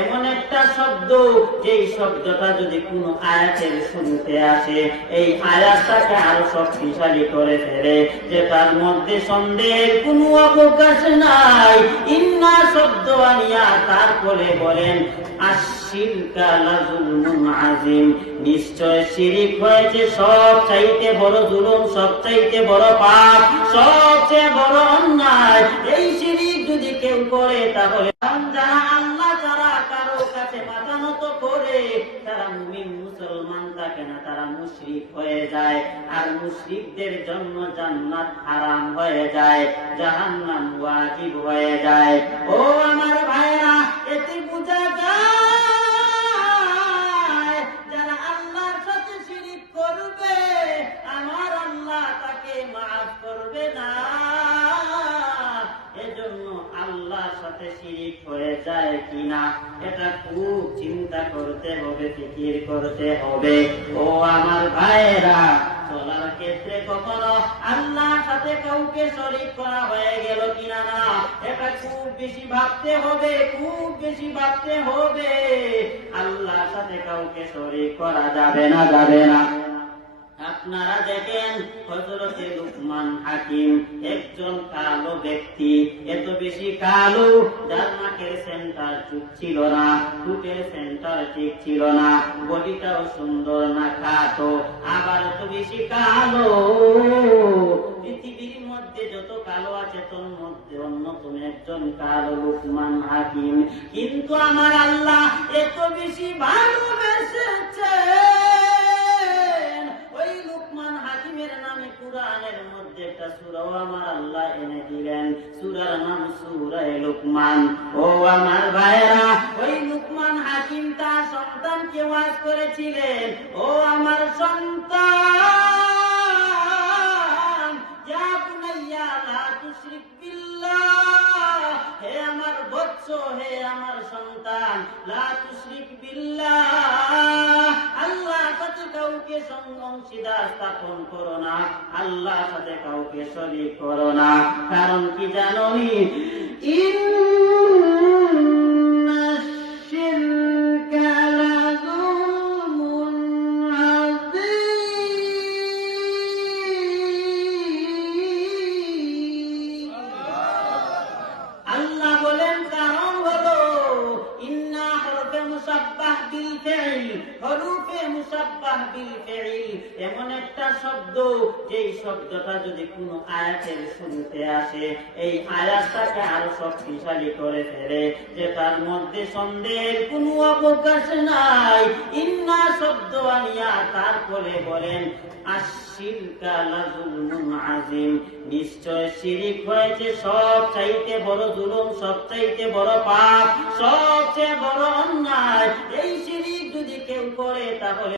এমন একটা শব্দ যেই শব্দটা যদি কোনো আয়াতের শুরুতে আসে এই আয়াতটাকে আরো শক্তিশালী করে ফেলে, যে তার মধ্যে সন্দেহের কোনো অবকাশ নাই। ইন্না শব্দ আনিয়া তারপরে বলেন আশিরকা লাযুলমুন আযীম, নিশ্চয় শিরিক হয়েছে সব চাইতে বড় জুলুম, সব চাইতে বড় পাপ, সবচেয়ে বড় অন্যায়। এই শিরিক যদি কেউ করে তাহলে যারা আল্লাহ ছাড়া কারো কাছে মাথা নত করে তারা মুমিন মুসলমান থাকে না, তারা মুশরিক হয়ে যায়। আর মুশরিকদের জন্য জান্নাত হারাম হয়ে যায়, জাহান্নাম ওয়াজিব হয়ে যায়। ও আমার ভাইরা, এতে বোঝা যায় যারা আল্লাহর সাথে শিরিক করবে আমার আল্লাহ তাকে মাফ করবে না। এজন্য আল্লাহর সাথে শিরিক হয়ে যায় কিনা এটা খুব চিন্তা করতে হবে, ফিকির করতে হবে। ও আমার ভাইরা, চলার ক্ষেত্রে কখনো আল্লাহর সাথে কাউকে শরীক করা হয়ে গেল কিনা না এটা খুব বেশি ভাবতে হবে, খুব বেশি ভাবতে হবে। আল্লাহর সাথে কাউকে শরীক করা যাবে না, যাবে না। আপনারা দেখেন হযরতে লুকমান হাকিম একজন কালো ব্যক্তি, এত বেশি কালো যার নাকের সেন্টার ঠিক ছিল না, ঠোঁটের সেন্টার ঠিক ছিল না, বডিটাও সুন্দর না, খাটো, আবার এত বেশি কালো। পৃথিবীর মধ্যে যত কালো আছে তোর মধ্যে অন্যতম একজন কালো লুকমান হাকিম। কিন্তু আমার আল্লাহ এত বেশি ভালোবেসেছে ওই লুকমান হাকিমের নামে কুরআনের মধ্যে একটা সূরা আমার আল্লাহ এনে দিলেন, সূরার নাম সূরা লুকমান। ও আমার ভাইরা, ওই লুকমান হাকিম তার সন্তানকে ওয়াজ করেছিলেন, ও আমার সন্তান, ইয়া বুনাইয়া লা তুশরিক বিল্লাহ, হে আমার বৎস, হে আমার সন্তান, লা তুশরিক বিল্লাহ, আল্লাহর সাথে কাউকে অংশীদার স্থাপন করো না, আল্লাহর সাথে কাউকে শরীক করো না। কারণ কি জানো? আল্লাহ বলেন কারণ হলো ইন্না হরফে মুসাব্বাহ বিল ফি'ল, হরফে মুসাব্বাহ বিল ফি'ল এমন একটা শব্দ যেই শব্দটা যদি কোনো আয়াতের শুরুতে আসে এই আয়াতটাকে আরো শক্তিশালী করে ফেলে, যে তার মধ্যে সন্দেহের কোনো অবকাশ নাই। ইন্না শব্দ আনিয়া তারপরে বলেন আশিরকা লাযুলমুন আযীম, নিশ্চয় শিরিক হয়েছে সব চাইতে বড় জুলুম, সব চাইতে বড় পাপ, সবচেয়ে বড় অন্যায়। এই শিরিক যদি কেউ করে তাহলে